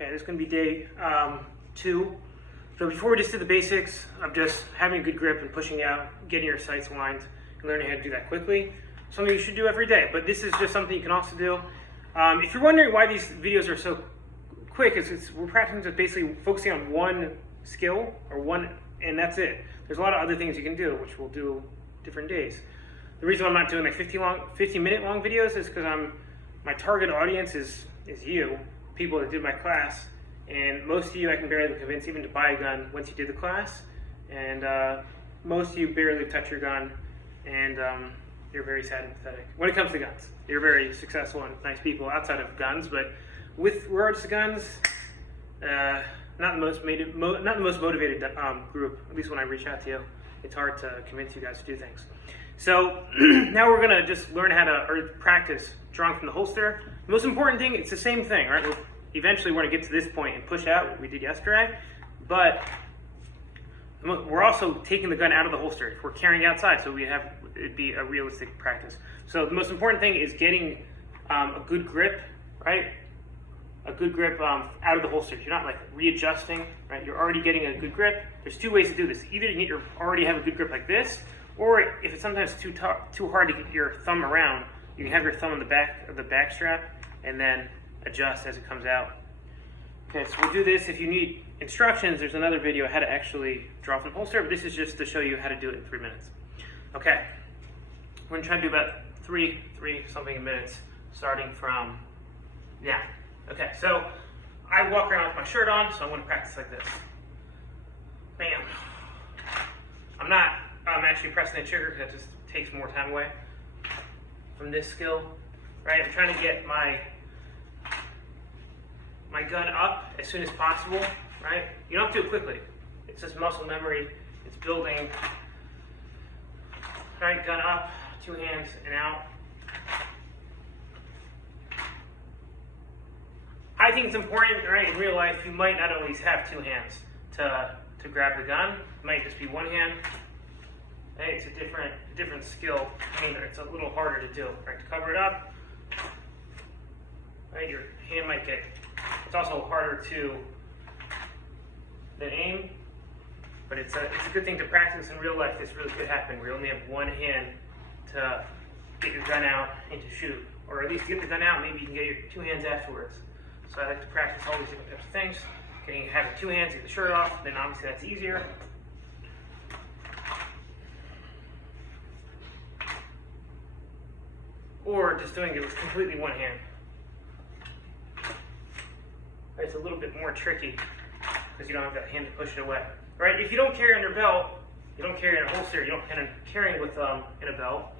Okay, this is going to be day 2. So before we just did the basics of just having a good grip and pushing out, getting your sights aligned, and learning how to do that quickly. Something you should do every day, but this is just something you can also do. If you're wondering why these videos are so quick, we're practicing just basically focusing on one skill and that's it. There's a lot of other things you can do, which we'll do different days. The reason I'm not doing like 50-minute long videos is because my target audience is you, people that did my class, and most of you I can barely convince even to buy a gun once you did the class, and most of you barely touch your gun, and you're very sad and pathetic. When it comes to guns, you're very successful and nice people outside of guns, but with regards to guns, not the most motivated group. At least when I reach out to you, it's hard to convince you guys to do things. So now we're gonna just learn how to practice drawing from the holster. The most important thing, it's the same thing, right? Eventually we're gonna get to this point and push out what we did yesterday, but we're also taking the gun out of the holster. If we're carrying outside, so it'd be a realistic practice. So the most important thing is getting a good grip, right? A good grip out of the holster. You're not like readjusting, right? You're already getting a good grip. There's 2 ways to do this. Either you already have a good grip like this, or if it's sometimes too hard to get your thumb around, you can have your thumb on the back of the back strap and then adjust as it comes out. Okay, so we'll do this. If you need instructions, there's another video on how to actually draw from the holster, but this is just to show you how to do it in 3 minutes. Okay, we're gonna try to do about three something minutes starting from now. Okay, so I walk around with my shirt on, so I'm gonna practice like this. Bam. I'm not actually pressing the trigger because that just takes more time away from this skill, right? I'm trying to get my gun up as soon as possible, right? You don't have to do it quickly. It's just muscle memory. It's building. Right, gun up, 2 hands and out. I think it's important, right? In real life, you might not always have 2 hands to grab the gun. It might just be 1 hand. Right? It's a different skill. I mean, it's a little harder to do, right? To cover it up, right? Your hand might get. It's also harder to aim, but it's a good thing to practice in real life. This really could happen where you only have 1 hand to get your gun out and to shoot, or at least get the gun out. Maybe you can get your 2 hands afterwards. So I like to practice all these different types of things. Having 2 hands, get the shirt off, then obviously that's easier. Or just doing it with completely 1 hand. It's a little bit more tricky because you don't have that hand to push it away. Right? If you don't carry on your belt, you don't carry in a holster, you don't plan on carrying with in a belt,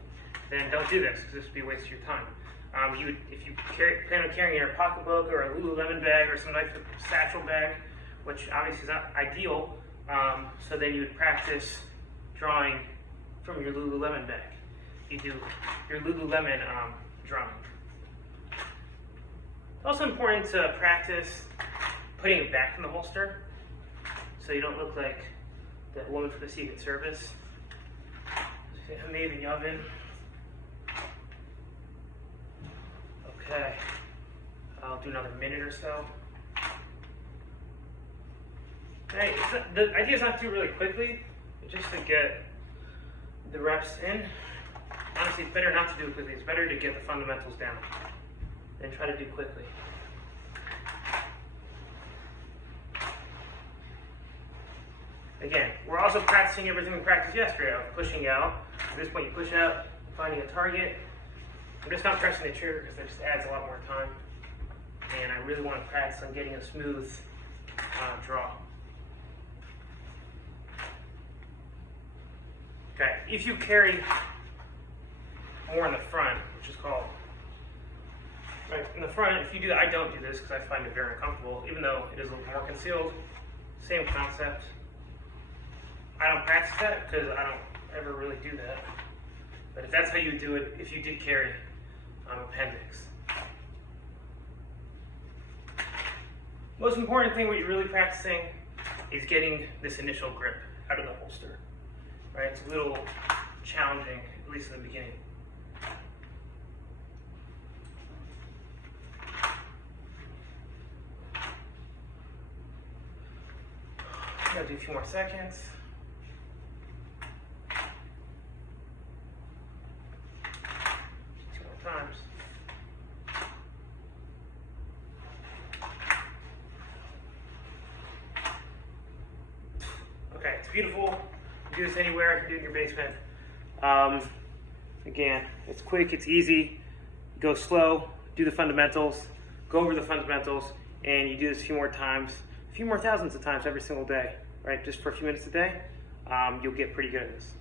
then don't do this because this would be a waste of your time. If you plan on carrying in your pocketbook or a Lululemon bag or some type of satchel bag, which obviously is not ideal, so then you would practice drawing from your Lululemon bag. You do your Lululemon drawing. It's also important to practice putting it back in the holster so you don't look like that woman from the Secret Service. Made in the oven. Okay, I'll do another minute or so. Hey, the idea is not to do really quickly, but just to get the reps in. Honestly, it's better not to do it quickly. It's better to get the fundamentals down than try to do quickly. Again, we're also practicing everything we practiced yesterday of pushing out. At this point, you push out, finding a target. I'm just not pressing the trigger because that just adds a lot more time. And I really want to practice on getting a smooth draw. Okay, if you carry more in the front, which is called, right, in the front, if you do that, I don't do this because I find it very uncomfortable, even though it is a little more concealed. Same concept. I don't practice that because I don't ever really do that. But if that's how you do it, if you did carry appendix. Most important thing what you're really practicing is getting this initial grip out of the holster. Right? It's a little challenging, at least in the beginning. Gotta do a few more seconds. Two more times. Okay, it's beautiful. You can do this anywhere. Do it in your basement. Again, it's quick, it's easy. Go slow, do the fundamentals, go over the fundamentals, and you do this a few more times, a few more thousands of times every single day, right? Just for a few minutes a day, you'll get pretty good at this.